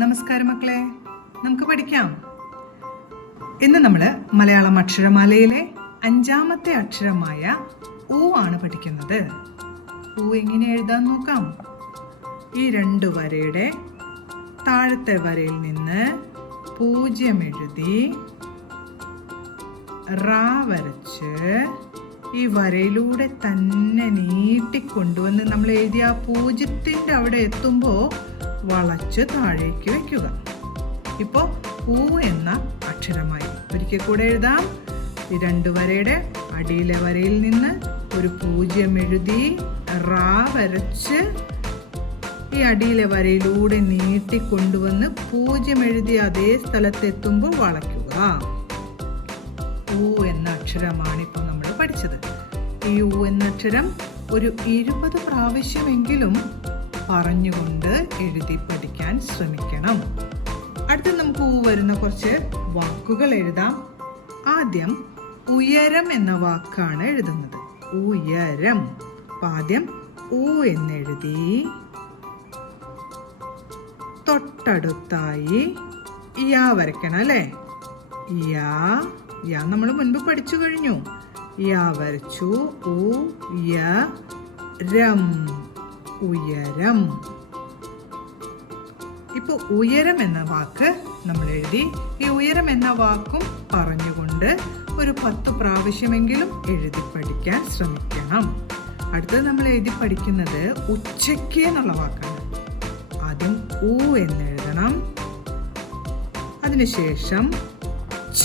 നമസ്കാരം മക്കളെ, നമുക്ക് പഠിക്കാം. ഇന്ന് നമ്മൾ മലയാളം അക്ഷരമാലയിലെ 5ാമത്തെ അക്ഷരമായ ഊ ആണ് പഠിക്കുന്നത്. ഊ എങ്ങനെ എഴുതാൻ നോക്കാം. ഈ 2 വരയുടെ താഴത്തെ വരയിൽ നിന്ന് 0 എഴുതി റാ വരച്ച് ഈ വരയിലൂടെ തന്നെ നീട്ടിക്കൊണ്ടുവന്ന് നമ്മൾ എഴുതിയ 0ന്റെ അവിടെ എത്തുമ്പോൾ വളച്ച് താഴേക്ക് വയ്ക്കുക. ഇപ്പോൾ ഊ എന്ന അക്ഷരമായി. ഒരിക്കൽ കൂടെ എഴുതാം. ഈ 2 വരയുടെ അടിയിലെ വരയിൽ നിന്ന് ഒരു 0 എഴുതി റാ വരച്ച് ഈ അടിയിലെ വരയിലൂടെ നീട്ടിക്കൊണ്ടുവന്ന് 0 എഴുതി അതേ സ്ഥലത്തെത്തുമ്പോൾ വളയ്ക്കുക. ഊ എന്ന അക്ഷരമാണ് ഇപ്പോൾ നമ്മൾ പഠിച്ചത്. ഈ ഊ എന്ന അക്ഷരം ഒരു 20 പ്രാവശ്യമെങ്കിലും പറഞ്ഞുകൊണ്ട് എഴുതി പഠിക്കാൻ ശ്രമിക്കണം. അടുത്ത് നമുക്ക് ഊ വരുന്ന കുറച്ച് വാക്കുകൾ എഴുതാം. ആദ്യം ഉയരം എന്ന വാക്കാണ് എഴുതുന്നത്. ഉയരം. ആദ്യം ഊ എന്നെഴുതി തൊട്ടടുത്തായി യാ വരയ്ക്കണം അല്ലേ. യാ നമ്മൾ മുൻപ് പഠിച്ചു കഴിഞ്ഞു. യാ വരച്ചു. ഉയരം. ഉയരം. ഇപ്പൊ ഉയരം എന്ന വാക്ക് നമ്മൾ എഴുതി. ഈ ഉയരം എന്ന വാക്കും പറഞ്ഞുകൊണ്ട് ഒരു 10 പ്രാവശ്യമെങ്കിലും എഴുതി പഠിക്കാൻ ശ്രമിക്കണം. അടുത്തത് നമ്മൾ എഴുതി പഠിക്കുന്നത് ഉച്ചയ്ക്ക് എന്നുള്ള വാക്കാണ്. ആദ്യം ഊ എന്നെഴുതണം. അതിനുശേഷം ഛ.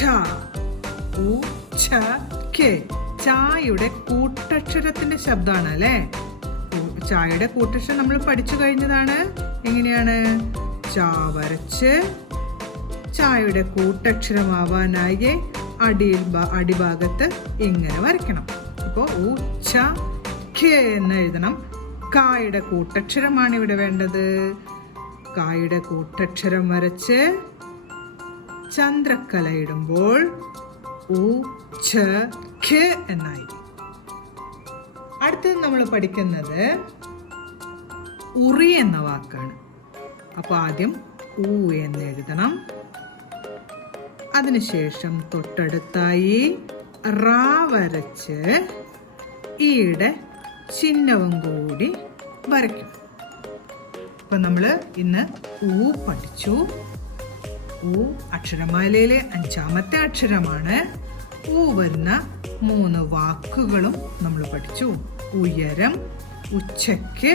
ചായയുടെ കൂട്ടക്ഷരത്തിന്റെ ശബ്ദമാണ് അല്ലേ. ചായയുടെ കൂട്ടക്ഷരം നമ്മൾ പഠിച്ചു കഴിഞ്ഞതാണ്. എങ്ങനെയാണ്? ചാ വരച്ച് ചായയുടെ കൂട്ടക്ഷരമാവാനായി അടിഭാഗത്ത് ഇങ്ങനെ വരയ്ക്കണം. അപ്പോൾ എന്ന് എഴുതണം. കായുടെ കൂട്ടക്ഷരമാണ് ഇവിടെ വേണ്ടത്. കായുടെ കൂട്ടക്ഷരം വരച്ച് ചന്ദ്രക്കല ഇടുമ്പോൾ എന്നായി. അടുത്തത് നമ്മൾ പഠിക്കുന്നത് ഉറി എന്ന വാക്കാണ്. അപ്പൊ ആദ്യം ഊ എന്ന് എഴുതണം. അതിനുശേഷം തൊട്ടടുത്തായി റാ വരച്ച് ഈയുടെ ചിഹ്നവും കൂടി വരയ്ക്കും. അപ്പൊ നമ്മള് ഇന്ന് ഊ പഠിച്ചു. ഊ അക്ഷരമാലയിലെ 5ാമത്തെ അക്ഷരമാണ്. ഊ വരുന്ന 3 വാക്കുകളും നമ്മൾ പഠിച്ചു. ഉയരം, ഉച്ചയ്ക്ക്,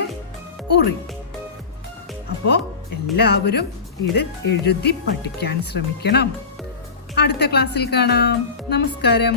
ഉറി. അപ്പോൾ എല്ലാവരും ഇത് എഴുതി പഠിക്കാൻ ശ്രമിക്കണം. അടുത്ത ക്ലാസ്സിൽ കാണാം. നമസ്കാരം.